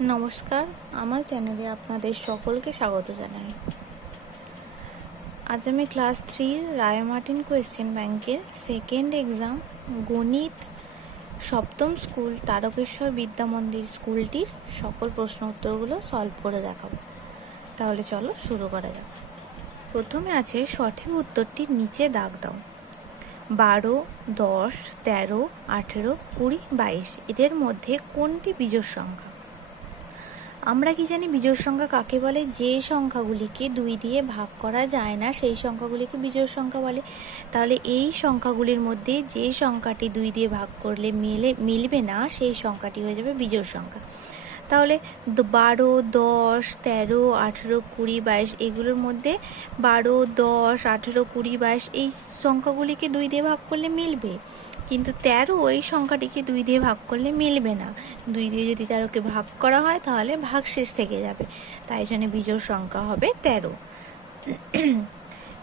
নমস্কার, আমার চ্যানেলে আপনাদের সকলকে স্বাগত জানাই। আজ আমি ক্লাস 3 রায় মার্টিন কোয়েশ্চেন ব্যাংকের সেকেন্ড এক্সাম গণিত সপ্তম স্কুল তারকেশ্বর বিদ্যা মন্দির স্কুলটির সকল প্রশ্ন উত্তরগুলো সলভ করে দেখাবো। তাহলে চলো শুরু করা যাক। প্রথমে আছে সঠিক উত্তরটির নিচে দাগ দাও। 12, 10, 13, 18, 20, 22 এদের মধ্যে কোনটি বিজোড় সংখ্যা? আমরা কি জানি বিজোড় সংখ্যা কাকে বলে? যে সংখ্যাগুলিকে 2 দিয়ে ভাগ করা যায় না সেই সংখ্যাগুলিকে বিজোড় সংখ্যা বলে। তাহলে এই সংখ্যাগুলির মধ্যে যে সংখ্যাটি 2 দিয়ে ভাগ করলে মিলবে না সেই সংখ্যাটি হয়ে যাবে বিজোড় সংখ্যা। তাহলে 12, 10, 13, 18, 20, 22 এগুলোর মধ্যে 12, 10, 18, 20, 22 এই সংখ্যাগুলিকে 2 দিয়ে ভাগ করলে মিলবে, কিন্তু 13 এই সংখ্যাটিকে 2 দিয়ে ভাগ করলে মিলবে না। 2 দিয়ে যদি 13কে ভাগ করা হয় তাহলে ভাগশেষ থেকে যাবে, তাই জন্য বিজোড় সংখ্যা হবে 13।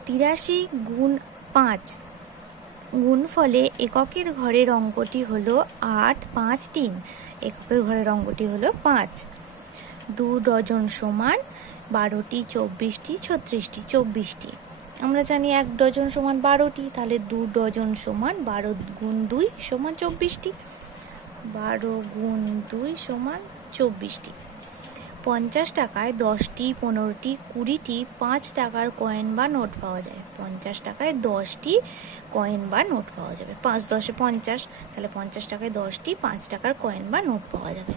83 গুণ 5 গুণফলে এককের ঘরের অঙ্কটি হলো 8, 5, 3। এককের ঘরের অঙ্কটি হলো 5। 2 ডজন সমান 12টি, 24টি, 36টি, 24টি। আমরা জানি 1 ডজন সমান 12টি, তাহলে 2 ডজন সমান 12 গুণ 2 সমান 24টি। 12 গুণ 2 সমান 24টি। 50 টাকায় 10টি, 15টি, 20টি 5 টাকার কয়েন বা নোট পাওয়া যায়। 50 টাকায় 10টি কয়েন বা নোট পাওয়া যাবে। 5 10 50, তাহলে 50 টাকায় 10টি 5 টাকার কয়েন বা নোট পাওয়া যাবে।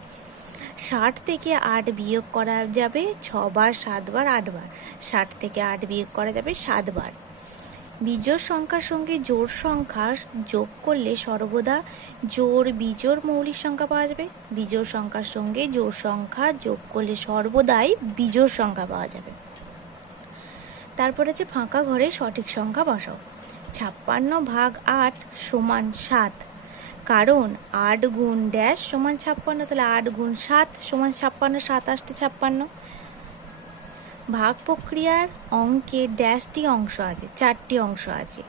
60 থেকে 8 বিয়োগ করা যাবে 6 বার, 7 বার, 8 বার। 60 থেকে 8 বিয়োগ করা যাবে 7 বার। বিজোড় সংখ্যার সঙ্গে জোড় সংখ্যা যোগ করলে সর্বদা জোড় বিজোড় মৌলিক সংখ্যা পাওয়া যাবে। বিজোড় সংখ্যার সঙ্গে জোড় সংখ্যা যোগ করলে সর্বদাই বিজোড় সংখ্যা পাওয়া যাবে। তারপর আছে ফাঁকা ঘরে সঠিক সংখ্যা বসাও। 56 ভাগ 8 সমান 7, কারণ 8 গুণ ড্যাশ সমান 56, তাহলে 8 গুণ 7 সমান 56, 7 আসতে 56। ভাগ প্রক্রিয়ার অঙ্কে ড্যাশটি অংশ আছে, 4টি অংশ আছে।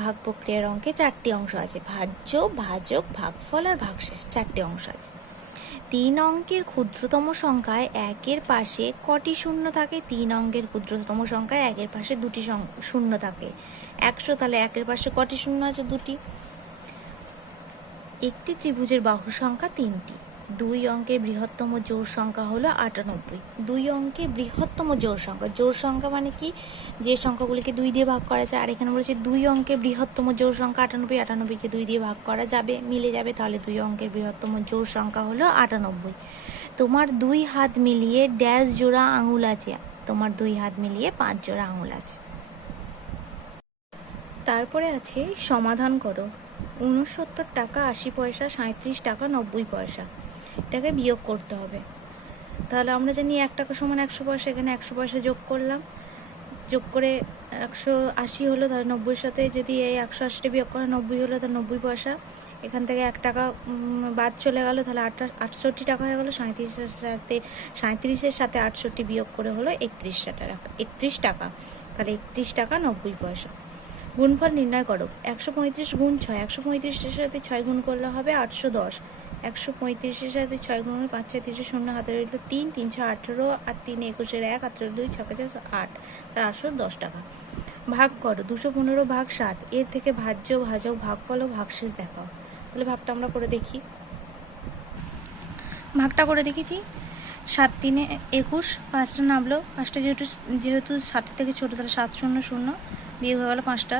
ভাগ প্রক্রিয়ার অঙ্কে 4টি অংশ আছে, ভাজ্য, ভাজক, ভাগফল আর ভাগশেষ, 4টি অংশ আছে। 3 অঙ্কের ক্ষুদ্রতম সংখ্যায় 1-এর পাশে কটি শূন্য থাকে? 3 অঙ্কের ক্ষুদ্রতম সংখ্যায় 1-এর পাশে 2টি শূন্য থাকে। 100, তাহলে 1-এর পাশে কটি শূন্য আছে? 2টি। একটি ত্রিভুজের বাহু সংখ্যা 3টি। 2 অঙ্কের বৃহত্তম জোড় সংখ্যা হলো 98। 2 অঙ্কের বৃহত্তম জোড় সংখ্যা, জোড় সংখ্যা মানে কি? যে সংখ্যাগুলিকে 2 দিয়ে ভাগ করা যায়। আর এখানে বলেছে 2 অঙ্কের বৃহত্তম জোড় সংখ্যা 98। 98কে 2 দিয়ে ভাগ করা যাবে, মিলে যাবে, তাহলে 2 অঙ্কের বৃহত্তম জোড় সংখ্যা হলো 98। তোমার 2 হাত মিলিয়ে ড্যাশ জোড়া আঙুল আছে? তোমার 2 হাত মিলিয়ে 5 জোড়া আঙুল আছে। তারপরে আছে সমাধান করো। 69 টাকা 80 পয়সা, 37 টাকা 90 পয়সা, এটাকে বিয়োগ করতে হবে। তাহলে আমরা জানি 1 টাকা সমান 100 পয়সা, এখানে 100 পয়সা যোগ করলাম, যোগ করে 180 হলো, তাহলে 90-এর সাথে যদি এই 180টা বিয়োগ করা 90 হলো, তাহলে 90 পয়সা। এখান থেকে 1 টাকা বাদ চলে গেল, তাহলে 68 টাকা হয়ে গেলো। 37-এর সাথে 68 বিয়োগ করে হলো 31 টাকা, তাহলে 31 টাকা 90 পয়সা। গুণফল নির্ণয় করো। 135 গুণ 6, 135-এর সাথে 6 গুণ করলে হবে 810। 135-এর সাথে 6 গুণ 5 6 30 0 হাতে রইল 3, 3 6 18 আর 3 21 1 18 2 6 8, তার 810 টাকা। ভাগ করো। 215 ভাগ 7, এর থেকে ভাজ্য, ভাজক, ভাগফল ও ভাগশেষ দেখাও। তাহলে ভাগটা আমরা করে দেখি। ভাগটা করে দেখেছি। 7 3 21, 5টা নামলো, 5টা যেহেতু 7 থেকে ছোটো, তাহলে 7 0 0 বিয়োগ হয়ে গেলো 5টা,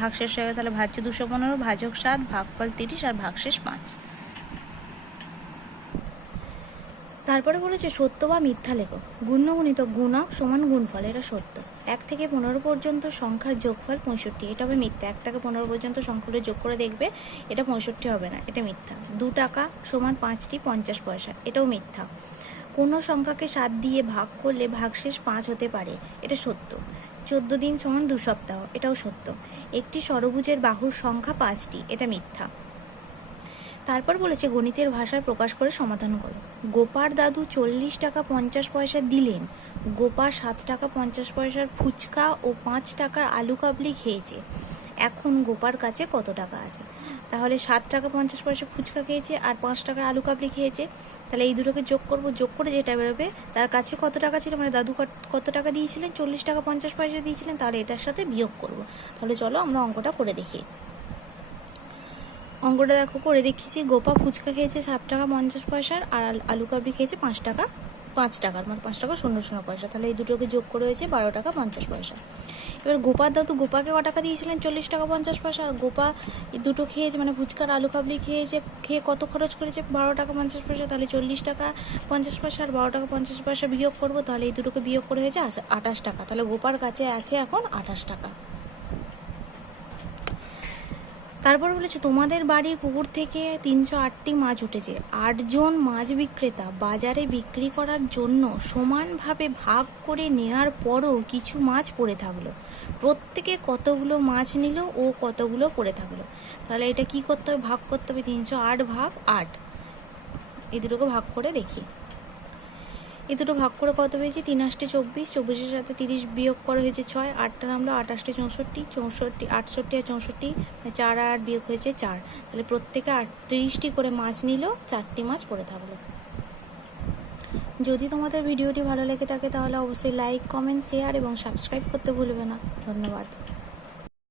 ভাগশেষ হয়ে গেল, তাহলে ভাজ্য 215, ভাজক 7, ভাগফল 30 আর ভাগশেষ 5। তারপরে বলেছে সত্য বা মিথ্যা লেখো। গুণ্য গুণিতক গুণক সমান গুণফল, এটা সত্য। 1 থেকে 15 পর্যন্ত সংখ্যার যোগফল 65, এটা হবে মিথ্যা। 1 থেকে 15 পর্যন্ত সংখ্যাগুলো যোগ করে দেখবে, এটা 65 হবে না, এটা মিথ্যা। 2 টাকা সমান 5টি 50 পয়সা, এটাও মিথ্যা। কোনো সংখ্যাকে 7 দিয়ে ভাগ করলে ভাগশেষ 5 হতে পারে, এটা সত্য। 14 দিন সমান 2 সপ্তাহ, এটাও সত্য। একটি ষড়ভুজের বাহুর সংখ্যা 5টি, এটা মিথ্যা। তারপর বলেছে গণিতের ভাষায় প্রকাশ করে সমাধান করো। গোপার দাদু 40 টাকা 50 পয়সা দিলেন। গোপা 7 টাকা 50 পয়সার ফুচকা ও 5 টাকার আলু কাবলি খেয়েছে। এখন গোপার কাছে কত টাকা আছে? তাহলে 7 টাকা 50 পয়সা ফুচকা খেয়েছে আর 5 টাকার আলু কাবলি খেয়েছে। তাহলে এই দুটোকে যোগ করব, যোগ করে যেটা বেরোবে তার কাছে কত টাকা ছিল, মানে দাদু কত টাকা দিয়েছিলেন, 40 টাকা 50 পয়সা দিয়েছিলেন, তাহলে এটার সাথে বিয়োগ করব। তাহলে চলো আমরা অঙ্কটা করে দেখি। অঙ্কটা দেখো করে দেখিয়েছি। গোপা ফুচকা খেয়েছে 7 টাকা 50 পয়সার আর আলু কাবলি খেয়েছে 5 টাকার, মানে 5 টাকা 00 পয়সা। তাহলে এই দুটোকে যোগ করে হয়েছে 12 টাকা 50 পয়সা। এবার গোপার দাদু গোপাকে ক টাকা দিয়েছিলেন, 40 টাকা 50 পয়সা। আর গোপা এই দুটো খেয়েছে, মানে ফুচকার আলু কাবলি খেয়ে কত খরচ করেছে, 12 টাকা 50 পয়সা। তাহলে 40 টাকা 50 পয়সা আর 12 টাকা 50 পয়সা বিয়োগ করবো। তাহলে এই দুটোকে বিয়োগ করে হয়েছে 28 টাকা। তাহলে গোপার কাছে আছে এখন 28 টাকা। তারপর বলেছে তোমাদের বাড়ির পুকুর থেকে 308টি মাছ উঠেছে। 8 জন মাছ বিক্রেতা বাজারে বিক্রি করার জন্য সমানভাবে ভাগ করে নেওয়ার পরও কিছু মাছ পড়ে থাকলো। প্রত্যেকে কতগুলো মাছ নিল ও কতগুলো পড়ে থাকলো। তাহলে এটা কি করতে হবে, ভাগ করতে হবে। 308 ভাগ 8, এই দুটোকে ভাগ করে দেখি। এই দুটো ভাগ করে কত পেয়েছি, 3 8 24, 24-এর সাথে 30 বিয়োগ করা হয়েছে 6, 8টা নামলো 28 64, 68 আর 64, 4 আর 8 বিয়োগ হয়েছে 4। তাহলে প্রত্যেকে 38টি করে মাছ নিল, 4টি মাছ পড়ে থাকলো। যদি তোমাদের ভিডিওটি ভালো লেগে থাকে তাহলে অবশ্যই লাইক, কমেন্ট, শেয়ার এবং সাবস্ক্রাইব করতে ভুলবে না। ধন্যবাদ।